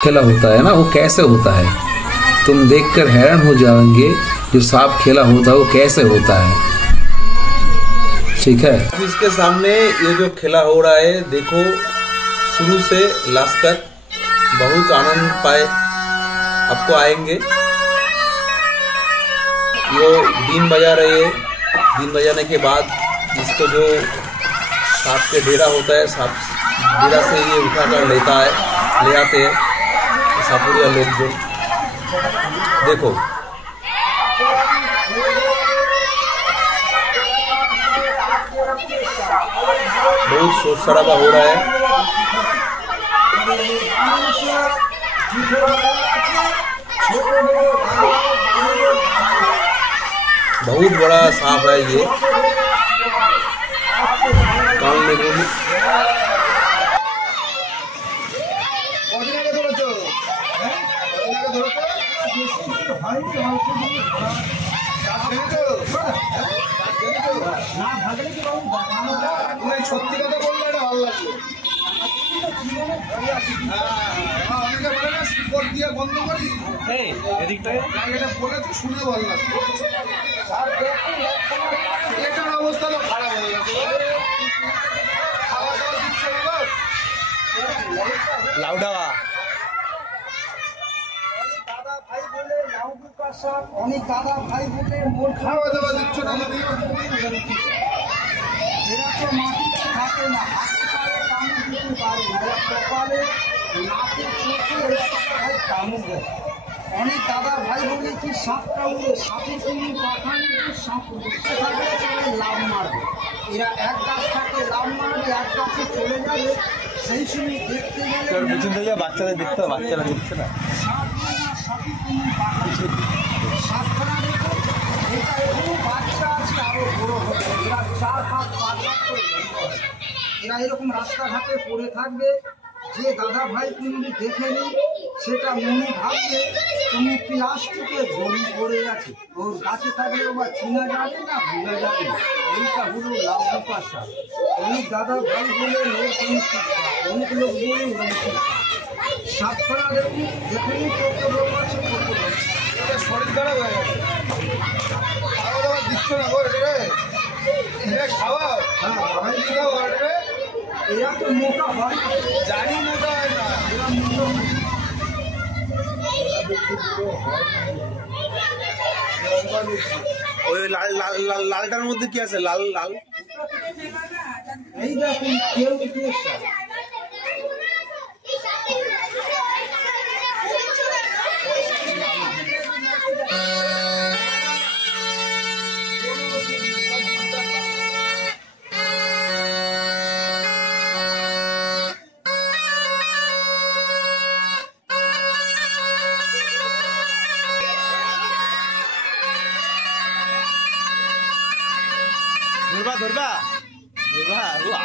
खेला होता है ना, वो कैसे होता है तुम देखकर हैरान हो जाओगे। जो सांप खेला होता है वो कैसे होता है। ठीक है, इसके सामने ये जो खेला हो रहा है देखो, शुरू से लास्ट तक बहुत आनंद पाए आपको आएंगे। ये बीन बजा रहे हैं, बीन बजाने के बाद इसको जो सांप के डेरा होता है, सांप डेरा से ये उठाकर लेता है, ले आते हैं सापुरिया लोग जो। देखो बहुत शोर शराबा हो रहा है। बहुत बड़ा सांप है ये, कान में गोली। সত্যি কথা বললে এটা ভালো লাগলো। অনেকে বলে না শিকড় দিয়ে বন্ধ করি, এটা বলেছে শুনে ভালো লাগলো। এটার অবস্থা তো খারাপ হয়ে গেছে। খাওয়া দাওয়া দিচ্ছে না লাউডাওয়া অনেক দাদা ভাই বলে মোর খাওয়া দাওয়া দিচ্ছ না, এরা তো মাটিতে থাকে না, হাতে কামড় দিতে পারে, এরা কপালে নাকে চোখে ভাই কামড় দেয়। অনেক দাদা ভাই বলে কি সাপটা উড়ে, সাপে কোনো পাখা নেই, সাপ উড়তে থাকলে সবাই লাভ মারবে। এরা এক গাছ থাকে লাভ মারবে, এক গাছে চলে যাবে, সেই সময় দেখতে গেলে বাচ্চাদের দেখতে হবে, বাচ্চারা দেখছে না। সাপের কোনো পাখা নেই, সাপখানা দেখো, এটা এখনো বাচ্চা আছে, আরো বড় হবে। এরা 4 হাত 5 হাত করে এরা এরকম রাস্তাঘাটে পড়ে থাকবে। যে দাদা ভাই কিন্তু দেখেনি সেটা মনে ভাববে কোনো প্লাস্টিকের দড়ি পড়ে গেছে, ওর গাছে থাকলেও বা চিনা যাবে না, ভুলে যাবে। এইটা হলো লাউডা সাপ। অনেক দাদা ভাই বলে অনেক লোক বলে সাপখানা দেখুন, যেখানেই করতে বলবো সে করতে বলবো। শরীর খারাপ হয়ে গেছে, খাওয়া দাওয়া দিচ্ছ না গো, এটা খাওয়া। হ্যাঁ ভাই খাওয়া, এরা তো মোটা হয়, জানি মোটা হয় না, এরা মোটা ওই লাল লাল লাল লালটার মধ্যে কি আছে? লাল লাল এই দেখুন কেউ ধরবা ধরবা ধরবা।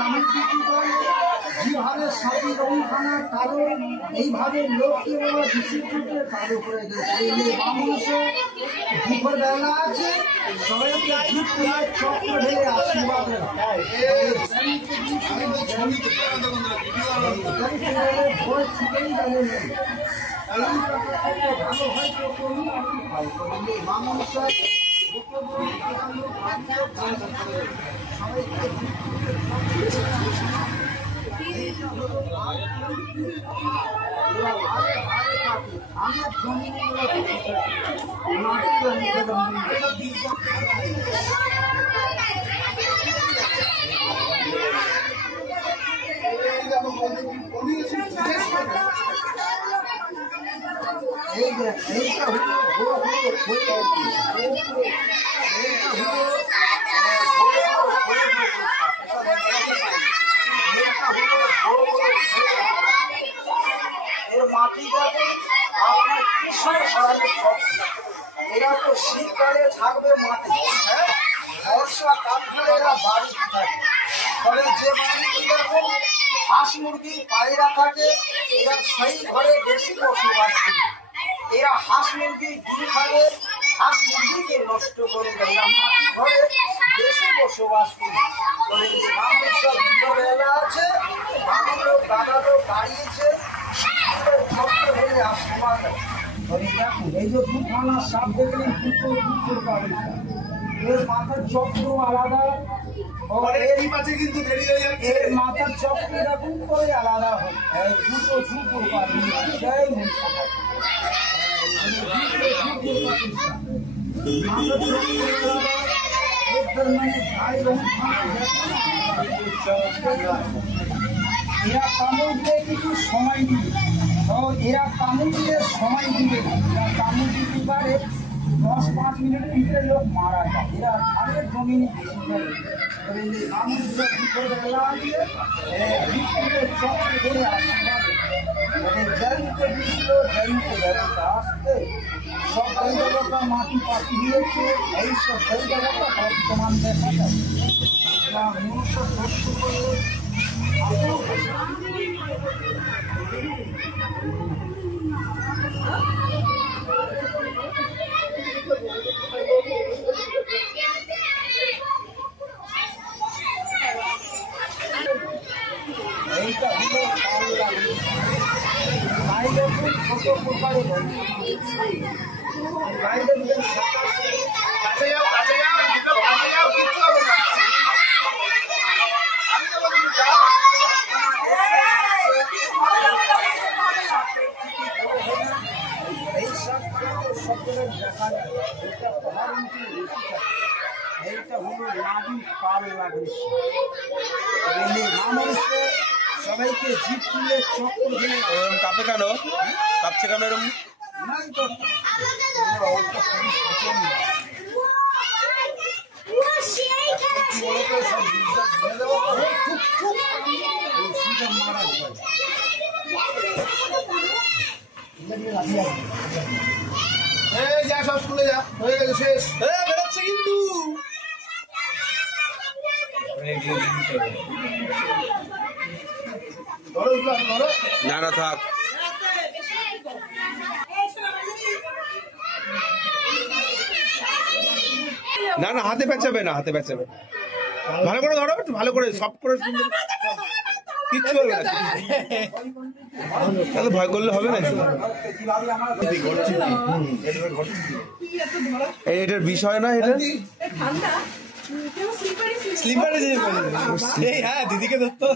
কামড় দিতে পারে, যেভাবে সাথী রংখানা কালো, এইভাবে লোককে ওরা বিশুদ্ধকে কালো করে দিয়েছে। এই মানুষ দুপুর বেলা আছে, সবাইকে ঠিক করে চক্র ঢেলে আশীর্বাদ ভোর ছুটেই গেলে ভালো হয়তো করুন মানুষ এরা তো শীতকালে থাকবে মাঠে, বর্ষা কাল ধরে এরা বাড়ি থাকে। তবে যে বাড়িতে দেখো হাঁস মুরগি পায়রা থাকে, এরা সেই ঘরে বেশি বসবাস করে। এরা হাঁস মুরগি ডিম খাবে, হাঁস মুরগিকে নষ্ট করে দেয়। এরা মাটি ঘরে বেশি বসবাস করে। তবে এই মানুষরা দুপুরবেলা আছে, আমার লোক দাদা লোক দাঁড়িয়েছে, চক্র ঢেলে আশীর্বাদ। এই যে দুখানা সাপ দেখলেন, দুটো পাবে, এর মাথার চক্র আলাদা, এর মাথার চক্র এরকম করে আলাদা হয়। দুটো পাবে, এরা কামড় দিয়ে কিছু সময় দিবে, এরা কামড় দিয়ে সময় দিবে, এরা কামড় দিতে পারে 10-5 মিনিট ভিতরে লোক মারা যায়। এরা ধানের জমিনে বেশি যায়। মানুষগুলো দুপুরবেলা দিয়ে চক্র ধরে আশীর্বাদ জয়ন্ত বিষ্ণ জয়ন্ত জয়ন্ত আসতে সব দেবতা মাটি পাতি দিয়েছে। এই সব দেবতা বর্তমান দেখা যায়। মনুষ্য শস্য করে এইটা হলো গাইডের ছোট প্রকারে গাইডের দেখা যায়। এটা প্রধানমন্ত্রী এইটা হলো নাবি পাল লাগে। মানুষকে সবাইকে জিপ তুলে চক্র দিয়ে কাঁপে কেন? কাঁপছে কেন এরকম? যা সব স্কুলে যা, হয়ে গেছে শেষ। বেরোচ্ছে কিন্তু না না থাক, না না হাতে পেঁচাবে না, হাতে পেঁচাবে। ভালো করে ধরো, ভালো করে সব করে, কিচ্ছু হবে না। তাহলে ভয় করলে হবে না। এটার বিষয় না, এটা স্লিপারে হ্যাঁ দিদিকে ধরতো।